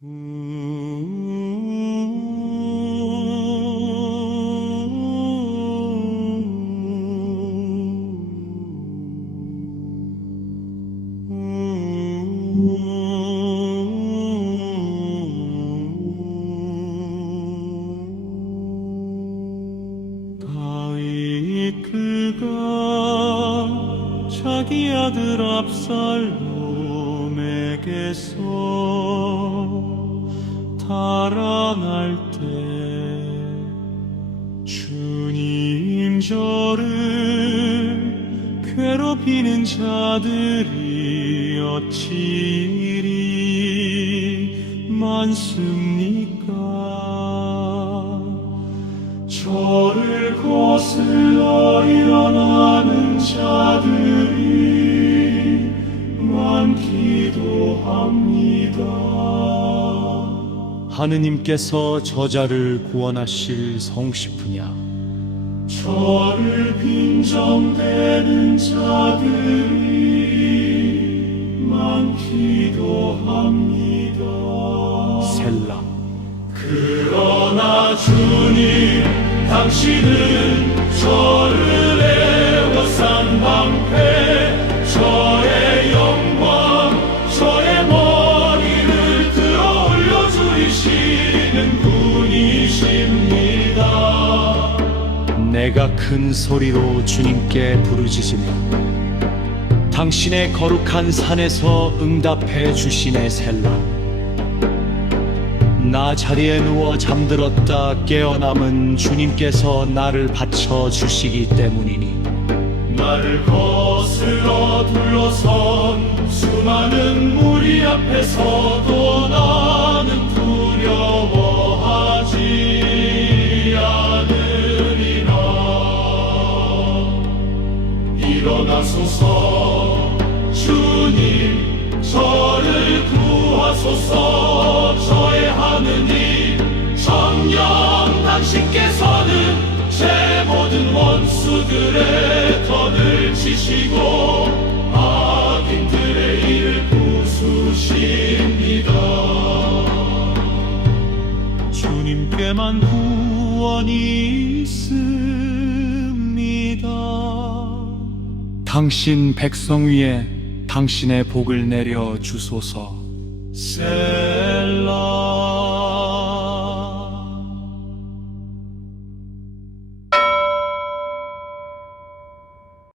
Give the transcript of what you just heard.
다윗 그가 자기 아들 압살롬 에게서 달아날 때 주님 저를 괴롭히는 자들이 어찌 이리 많습니까? 저를 거슬러 하느님께서 저자를 구원하실 성시프냐 저를 빈정대는 자들이 많기도 합니다. 셀라 그러나 주님 당신은 저를 올려주시는 분이십니다. 내가 큰 소리로 주님께 부르짖으며 당신의 거룩한 산에서 응답해 주시네 셀라. 나 자리에 누워 잠들었다 깨어남은 주님께서 나를 받쳐 주시기 때문이니. 나를 거슬러 둘러선 수많은 무리 앞에서 일어나소서. 주님 저를 구하소서. 저의 하느님 정녕 당신께서는 제 모든 원수들의 덫을 치시고 악인들의 일을 부수십니다. 주님께만 구원이 있습 당신 백성 위에 당신의 복을 내려 주소서. 셀라